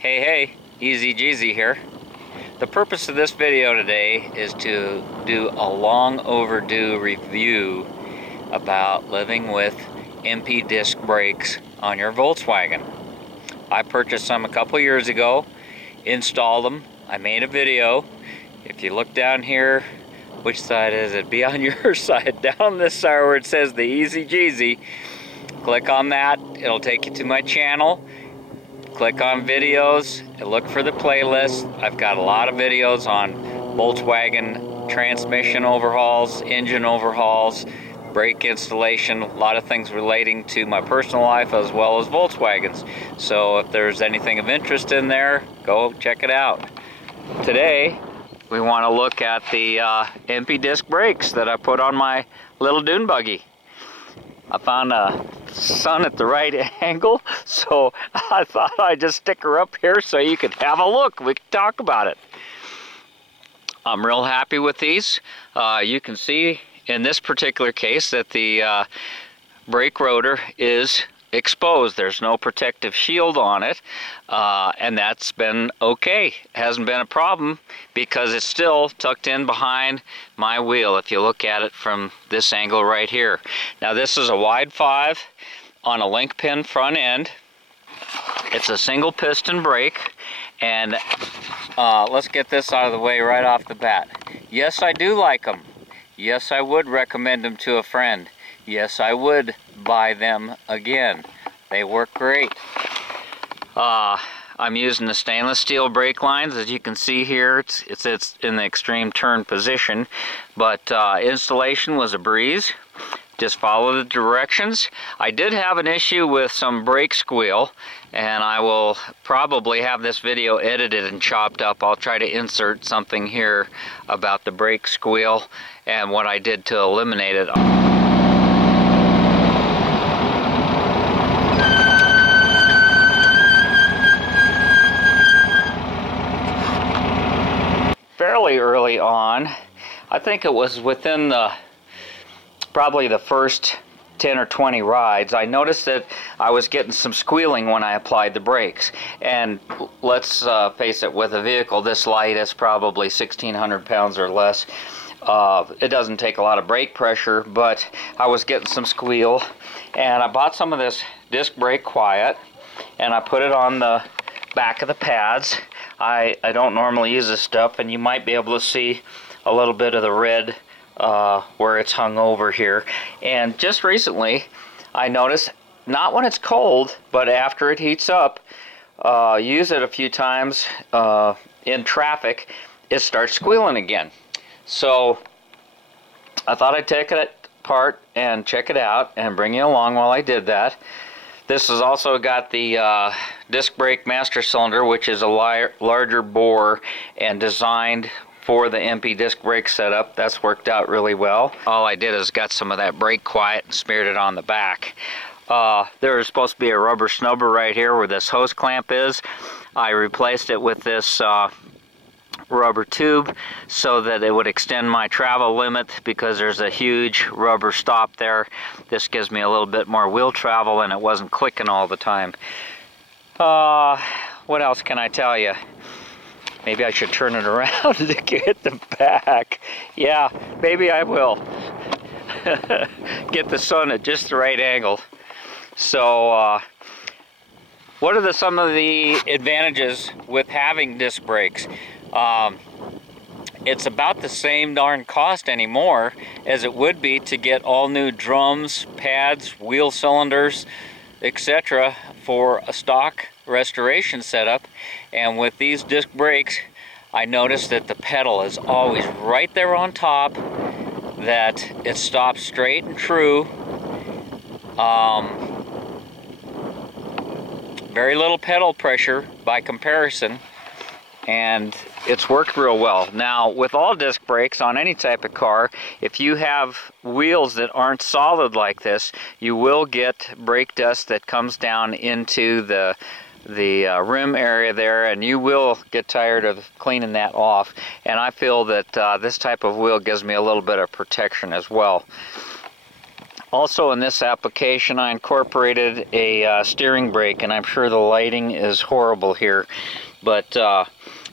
Hey, TheEZGZ here. The purpose of this video today is to do a long overdue review about living with Empi disc brakes on your Volkswagen. I purchased some a couple years ago, installed them, I made a video. If you look down here, which side is it? Be on your side, down this side where it says TheEZGZ. Click on that, it'll take you to my channel. Click on videos and look for the playlist. I've got a lot of videos on Volkswagen transmission overhauls, engine overhauls, brake installation, a lot of things relating to my personal life as well as Volkswagens. So if there's anything of interest in there, go check it out. Today we want to look at the Empi disc brakes that I put on my little Dune Buggy. I found a sun at the right angle, so I thought I'd just stick her up here so you could have a look. We could talk about it. I'm real happy with these. You can see in this particular case that the brake rotor is exposed. There's no protective shield on it, and that's been okay. It hasn't been a problem because it's still tucked in behind my wheel if you look at it from this angle right here. Now this is a wide 5 on a link pin front end. It's a single piston brake, and let's get this out of the way right off the bat. Yes, I do like them. Yes, I would recommend them to a friend. Yes, I would buy them again. They work great. I'm using the stainless steel brake lines. As you can see here, it's in the extreme turn position, but installation was a breeze. Just follow the directions. I did have an issue with some brake squeal, and I will probably have this video edited and chopped up. I'll try to insert something here about the brake squeal and what I did to eliminate it. Fairly early on, I think it was within probably the first 10 or 20 rides, I noticed that I was getting some squealing when I applied the brakes. And let's face it, with a vehicle this light, it's probably 1,600 pounds or less. It doesn't take a lot of brake pressure, but I was getting some squeal, and I bought some of this disc brake quiet, and I put it on the back of the pads. I don't normally use this stuff, and you might be able to see a little bit of the red where it's hung over here. And just recently I noticed, not when it's cold, but after it heats up, use it a few times in traffic, it starts squealing again. So I thought I'd take it apart and check it out and bring you along while I did that. This has also got the disc brake master cylinder, which is a larger bore and designed for the Empi disc brake setup. That's worked out really well. All I did is got some of that brake quiet and smeared it on the back. There is supposed to be a rubber snubber right here where this hose clamp is. I replaced it with this rubber tube so that it would extend my travel limit, because there's a huge rubber stop there. This gives me a little bit more wheel travel, and it wasn't clicking all the time. What else can I tell you? Maybe I should turn it around to get the back. Yeah, maybe I will. Get the sun at just the right angle. So, what are some of the advantages with having disc brakes? It's about the same darn cost anymore as it would be to get all new drums, pads, wheel cylinders, etc. for a stock restoration setup. And with these disc brakes, I noticed that the pedal is always right there on top, that it stops straight and true. Very little pedal pressure by comparison, and it's worked real well. Now, with all disc brakes on any type of car, if you have wheels that aren't solid like this, you will get brake dust that comes down into the rim area there, and you will get tired of cleaning that off. And I feel that this type of wheel gives me a little bit of protection as well. Also in this application I incorporated a steering brake, and I'm sure the lighting is horrible here, but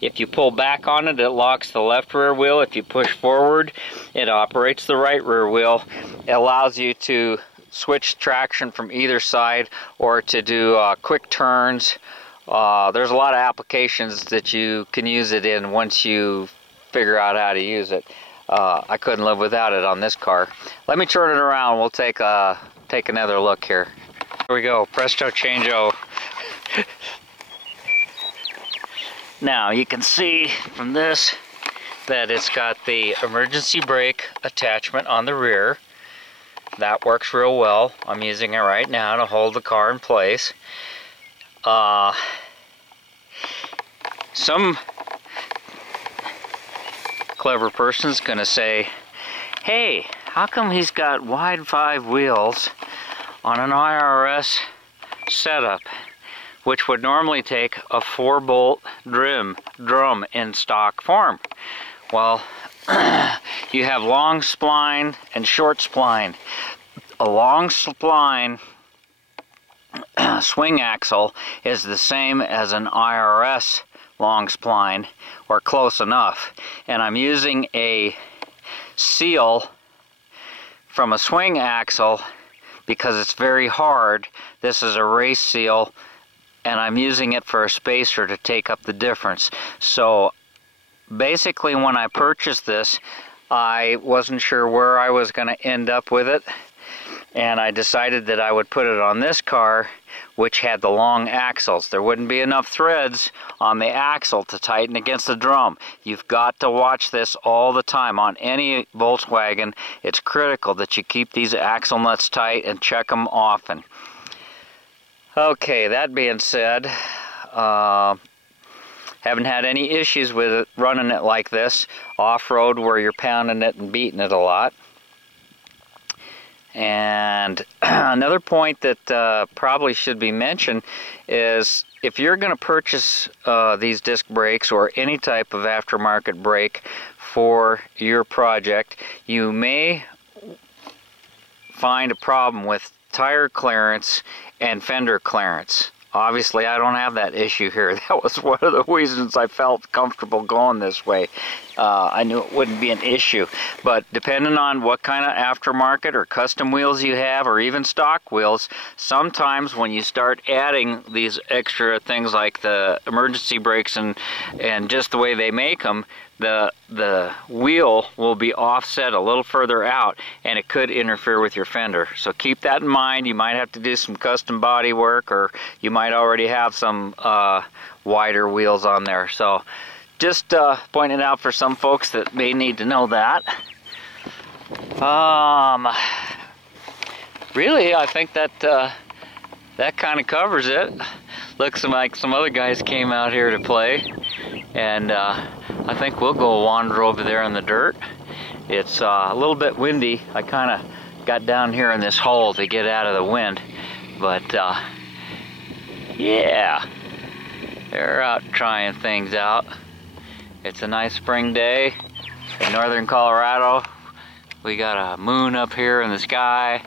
if you pull back on it, it locks the left rear wheel. If you push forward, it operates the right rear wheel. It allows you to switch traction from either side or to do quick turns. There's a lot of applications that you can use it in once you figure out how to use it. I couldn't live without it on this car. Let me turn it around. We'll take another look here. Here we go. Presto changeo. Now you can see from this that it's got the emergency brake attachment on the rear. That works real well. I'm using it right now to hold the car in place. Some clever person's gonna say, hey, how come he's got wide 5 wheels on an IRS setup, which would normally take a 4-bolt drum in stock form? Well, you have long spline and short spline. A long spline swing axle is the same as an IRS long spline, or close enough. And I'm using a seal from a swing axle because it's very hard. This is a race seal, and I'm using it for a spacer to take up the difference. So basically when I purchased this, I wasn't sure where I was going to end up with it, and I decided that I would put it on this car, which had the long axles. There wouldn't be enough threads on the axle to tighten against the drum. You've got to watch this all the time. On any Volkswagen, it's critical that you keep these axle nuts tight and check them often. Okay, that being said, haven't had any issues with it running it like this off-road where you're pounding it and beating it a lot. And another point that probably should be mentioned is if you're going to purchase these disc brakes or any type of aftermarket brake for your project, you may find a problem with tire clearance and fender clearance. Obviously, I don't have that issue here. That was one of the reasons I felt comfortable going this way. I knew it wouldn't be an issue. But depending on what kind of aftermarket or custom wheels you have, or even stock wheels, sometimes when you start adding these extra things like the emergency brakes and just the way they make them, the wheel will be offset a little further out, and it could interfere with your fender. So keep that in mind. You might have to do some custom body work, or you might already have some wider wheels on there. So just pointing it out for some folks that may need to know that. Really, I think that that kind of covers it. Looks like some other guys came out here to play, and I think we'll go wander over there in the dirt. It's a little bit windy. I kind of got down here in this hole to get out of the wind, but yeah, they're out trying things out. It's a nice spring day in northern Colorado. We got a moon up here in the sky,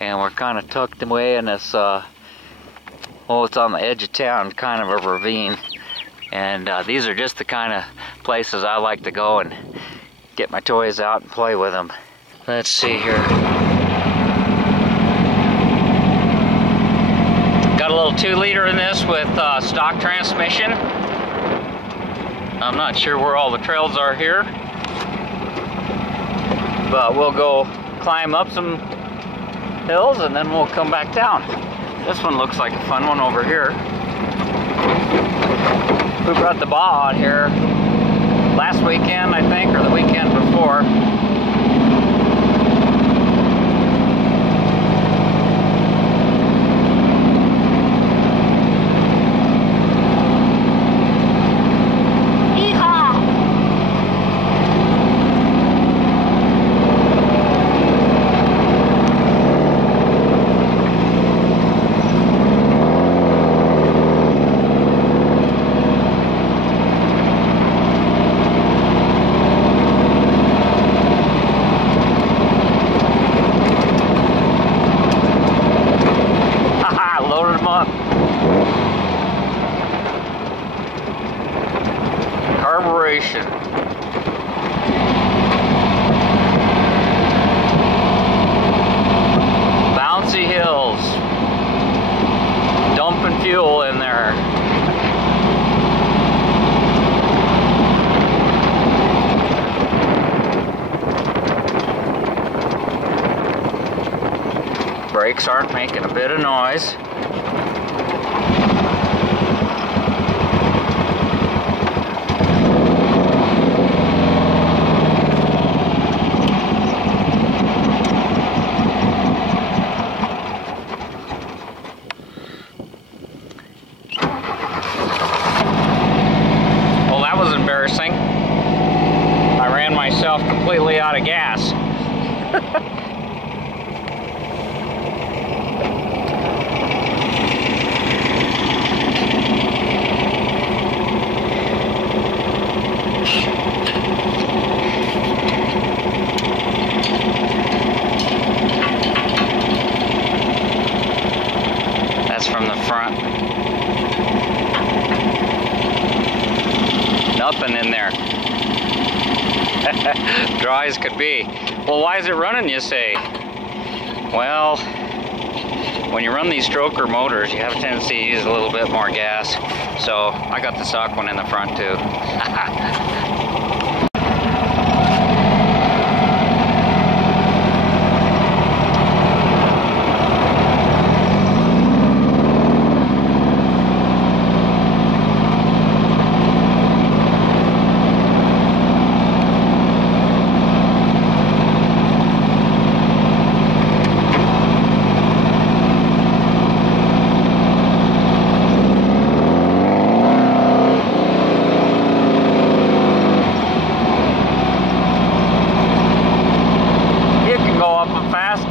and we're kind of tucked away in this well, it's on the edge of town, kind of a ravine. And these are just the kind of places I like to go and get my toys out and play with them. Let's see here. Got a little 2-liter in this with stock transmission. I'm not sure where all the trails are here, but we'll go climb up some hills and then we'll come back down. This one looks like a fun one over here. We brought the ball out here last weekend, I think, or the weekend before. carburation. Bouncy hills. Dumping fuel in there. Brakes aren't making a bit of noise. Well, that was embarrassing. I ran myself completely out of gas. From the front. Nothing in there. Dry as could be. Well, why is it running, you say? Well, when you run these stroker motors, you have a tendency to use a little bit more gas. So I got the stock one in the front too.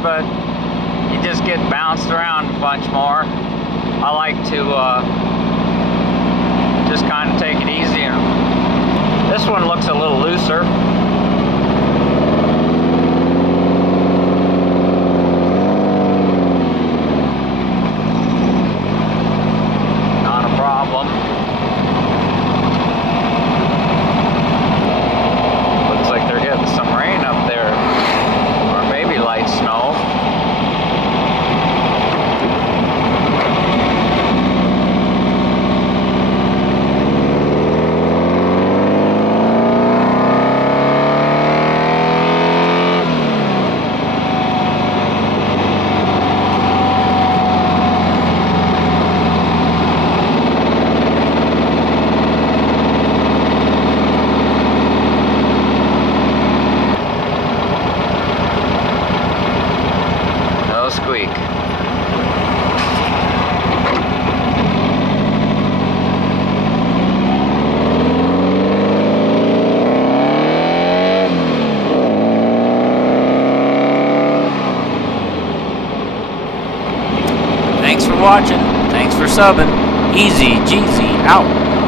But you just get bounced around a bunch more. I like to just kind of take it easy. This one looks a little looser. Not a problem. Looks like they're getting some rain up there. Maybe light snow. Squeak. Thanks for watching. Thanks for subbing. TheEZGZ out.